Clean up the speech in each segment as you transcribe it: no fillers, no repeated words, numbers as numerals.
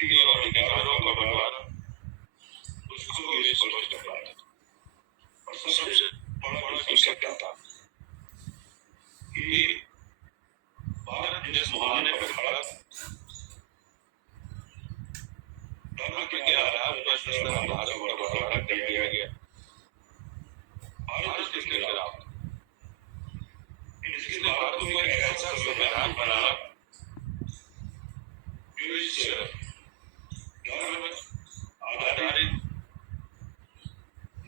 शक्ति और अधिकारों का बंटवारा उसको भी स्पष्ट करता है। और सबसे बड़ा संकट क्या था कि भारत जिस मुहाने पर खड़ा था, धर्म के आधार पर भारत को बंटवारा कर दिया गया। भारत इसके खिलाफ, इसलिए भारत को एक ऐसा संविधान बनाना जो इस धर्म आधारित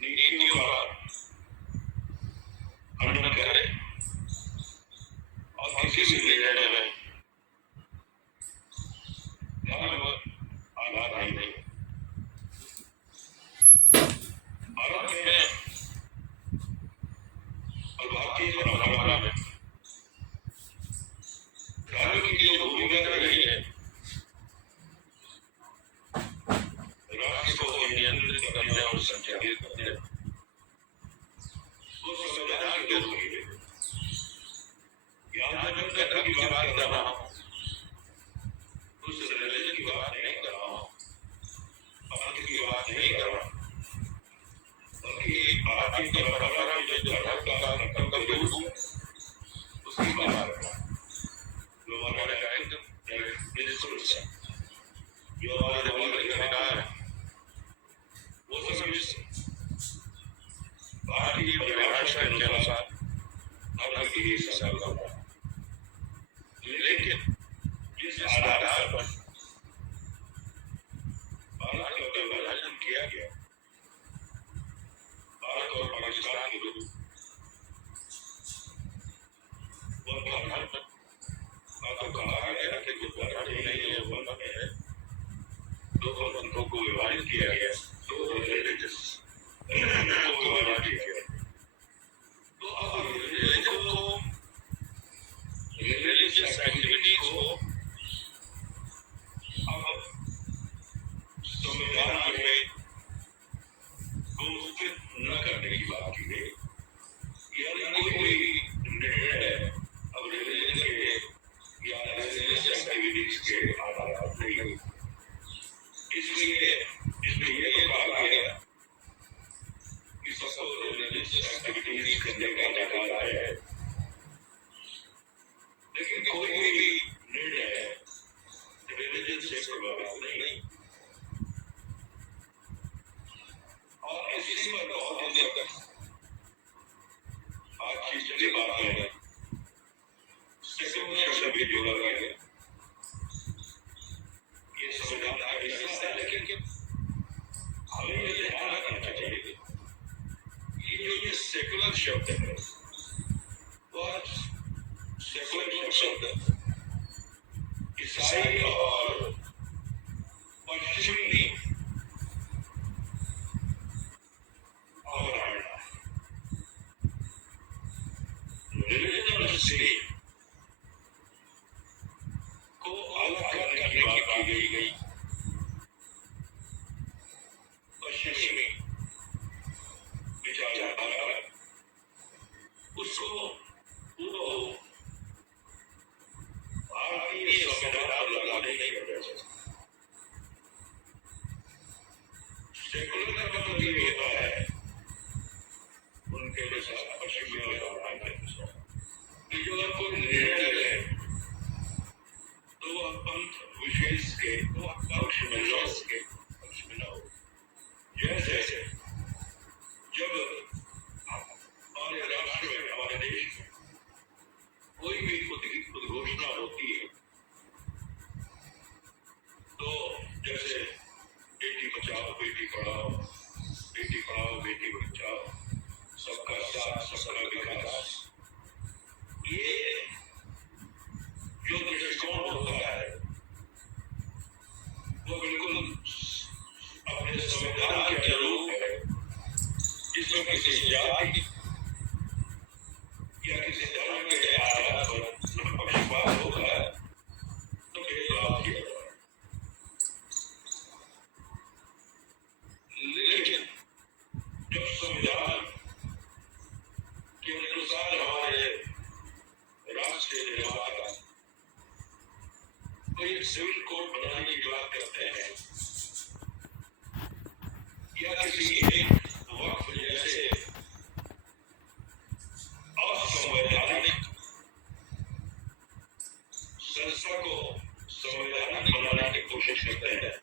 नीतियों का खंडन करे और किसी भी निर्णय में धर्म आधार नहीं। भारत में और भारतीय परंपरा में धर्म की जो भूमिका रही है, राष्ट्र को नियंत्रित करने और संचालित करने, वो संविधान के रूप में यहाँ जो धर्म की बात कर रहा हूँ, उस रिलीजन की बात नहीं कर रहा हूँ, पंथ की बात नहीं कर रहा हूँ, बल्कि भारतीय परंपरा में जो धर्म का कर्तव्य रूप है, उसकी बात कर रहा हूँ। जो हमारे प्रिंसिपल्स हैं, जो हमारे मौलिक अधिकार हैं, वो सब इस भारतीय परिभाषा के अनुसार धर्म की हिस्सा होता है। लेकिन जिस आधार पर भारत का विभाजन किया गया, भारत और पाकिस्तान के रूप, वो धर्म तो कहा गया कि जो धर्म नहीं है वो मत है, दो पंथों को विभाजित किया गया, दो रिलीजियस को विभाजित किया गया। तो अब रिलीजन को, रिलीजियस एक्टिविटीज को अब संविधान में घोषित न करने की बात की गई। यानी कोई निर्णय अब रिलीजन के या रिलीजियस एक्टिविटीज के आधार पर नहीं। इसलिए इसमें ये कहा गया कि सबको रिलीजियस एक्टिविटीज करने का अधिकार है, लेकिन कोई भी निर्णय रिलीजन से प्रभावित नहीं। और इसी पर बहुत देर तक आज की चली बात है, सेकुलर शब्द भी जोड़ा गया। ये संविधान का हिस्सा है, लेकिन हमें ये ध्यान रखना चाहिए कि ये सेकुलर शब्द है, और सेकुलर शब्द ईसाई और पश्चिमी अवधारणा, रिलीजन और स्टेट को अलग करने की बात की गई। पश्चिमी विचारधारा उसको भारतीय संविधान पर लागू नहीं किया जा सकता। सेकुलर का मतलब ये होता है उनके अनुसार, पश्चिमी अवधारणा के अनुसार, कि जो अगर कोई निर्णय ले तो वह पंथ विशेष के पक्ष में न हो। जैसे जब हमारे राष्ट्र में, हमारे देश में कोई भी उद्घोषणा होती है, तो जैसे बेटी बचाओ बेटी पढ़ाओ, बेटी पढ़ाओ बेटी बचाओ, सबका साथ सबका विकास, ये जो दृष्टिकोण होता है वो बिल्कुल अपने संविधान के अनुरूप है, जिसमें किसी जाति या किसी धर्म के आधार पर पक्षपात होता है तो भेदभाव किया जाता है। लेकिन जब संविधान के अनुसार हमारे राष्ट्र के निर्माता कोई सिविल कोड बनाने की बात करते हैं या किसी एक वक्त जैसे असंवैधानिक संस्था को संवैधानिक बनाने की कोशिश करते हैं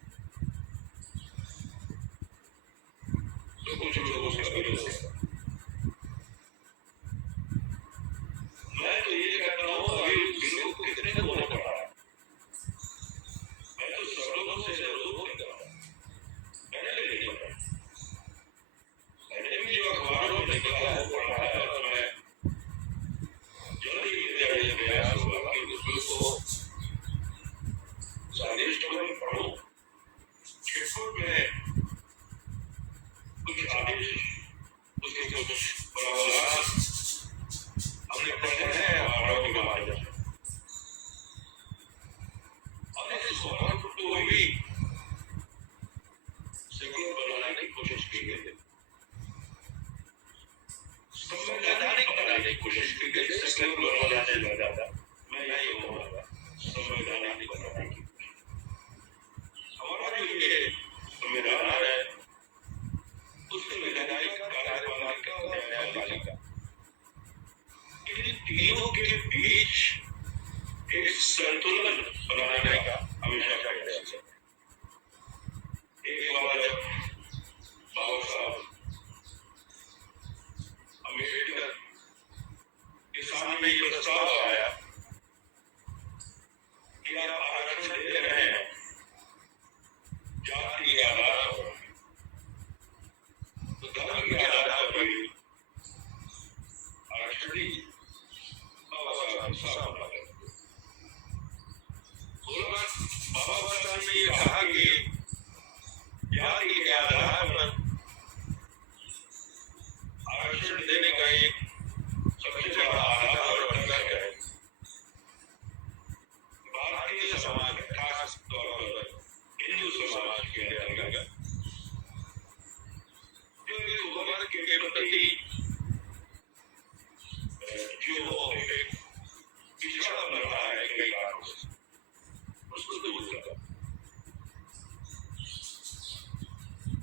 तो कुछ लोग उसका विरोध करते हैं। मैं तो ये कहता हूँ अभी बिल को कितने को होना पड़ा है। मैं तो सब लोगों से जरूर कर रहा हूँ। मैंने नहीं पढ़ा, मैंने भी जो अखबारों में निकला है पढ़ा है और मैं जल्दी मेरा ये प्रयास होगा कि उस बिल को स्वादिष्ट में पढ़ूं। छिटपुट में कुछ आदेश उसके कुछ प्रावधान हमने पढ़े हैं अखबारों के माध्यम से और इस अखबार को भी सेकुलर बनाने की कोशिश की गई, संवैधानिक बनाने की कोशिश की गई। सेकुलर बनाने से ज्यादा मैं यही कहूँगा संवैधानिक बनाने की कोशिश। हमारा जो ये संविधान है उसमें विधायिका, कार्यपालिका और न्यायपालिका इन तीनों के बीच एक संतुलन बनाने का हमेशा प्रयास है। एक बार जब बाबा साहब अम्बेडकर के सामने ये प्रस्ताव आया कि आप आरक्षण दे रहे हैं जाति के आधार पर, तो धर्म के आधार पर भी आरक्षण दीजिए। बाबा साहब बाबा साहब ने ये कहा कि जाति के आधार पर आरक्षण देने का एक सबसे बड़ा आधार और तर्क है भारतीय समाज, खास तौर पर हिंदू समाज के अंतर्गत जो इस वर्ग के प्रति जो एक पिछड़ा बन रहा है कई कारणों से, उसको दूर करना।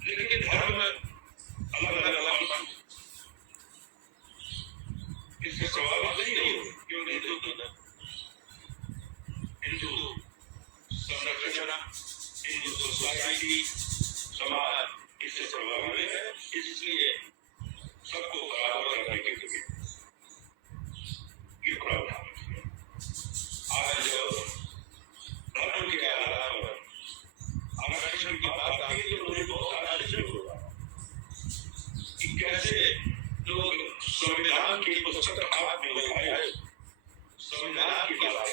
लेकिन धर्म अलग अलग इससे प्रभावित नहीं हो, क्योंकि हिंदू संरक्षण, हिंदू सोसाइटी, समाज इससे प्रभावित है, इसलिए सबको बराबर करने के लिए ये प्रावधान है। आज जब धर्म के आधार पर आरक्षण की बात आती है तो मुझे बहुत आश्चर्य हुआ कि कैसे लोग संविधान की पुस्तक हाथ में उठाए संविधान की बात